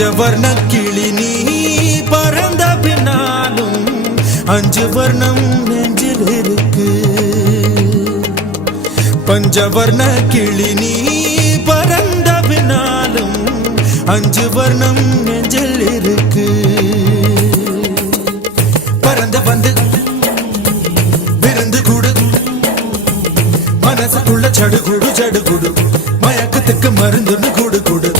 பஞ்சவர்ண கிளி நீ பறந்த பின்னாலும் 5 வர்ணம் நெஞ்சில் இருக்கு. பஞ்சவர்ண கிளி நீ பறந்த பின்னாலும் 5 வர்ணம் நெஞ்சில் இருக்கு. பறந்து வந்து விருந்து கூடு, மனசுக்குள்ள சடுகுடு சடுகுடு, மயக்கத்துக்கு மருந்துன்னு கூடு கூடு.